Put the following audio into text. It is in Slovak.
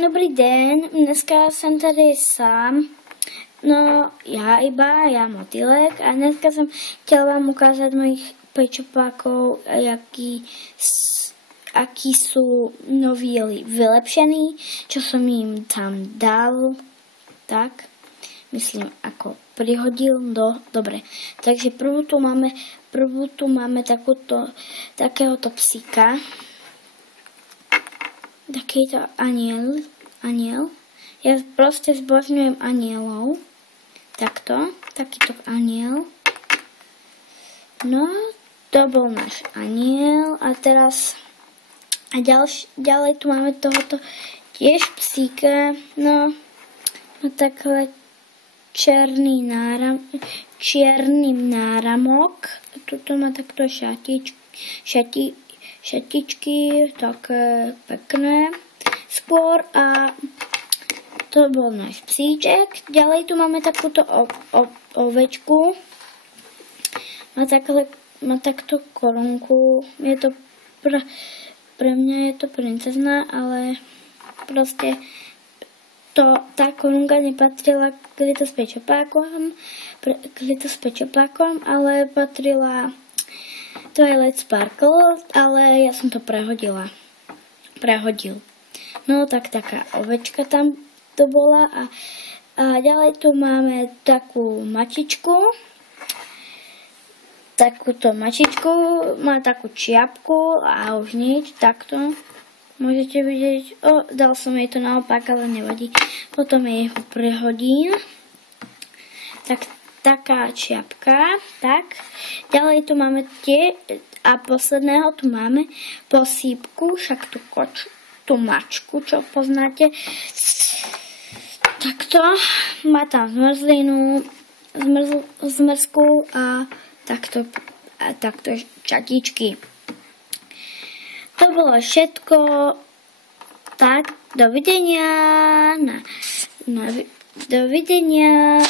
Dobrý den, dneska jsem tady sám. No, já motýlek a dneska jsem chtěla vám ukázat mojich pečopákov, aký sú noví vylepšení, čo som im tam dal, tak, myslím, ako prihodil dobre. Takže prvú tu máme takéhoto psíka, takýto aniel. Ja proste zbožňujem anielov. Takýto aniel. No, to bol náš aniel a teraz ďalej tu máme tohoto tiež psíka, no takhle čierny náramok. Tuto má takto šatičky, také pekné skôr a to bol náš psíček. Ďalej tu máme takúto ovečku. Má takto korunku. Je to pre mňa je to princezna, ale proste tá korunka nepatrila k Little Pečopákom, ale patrila Twilight Sparkle, ale ja som to prehodil. No tak taká ovečka tam to bola a ďalej tu máme takú mačičku. Takúto mačičku, má takú čiapku a už nič, takto. Môžete vidieť, dal som jej to naopak, ale nevadí. Potom jej ho prehodím. Tak, taká čiapka, tak. Ďalej tu máme a posledného tu máme posýpku, však tú mačku, čo poznáte. Takto, má tam zmrzku a takto čatičky. To bolo všetko. Tak, dovidenia. Dovidenia.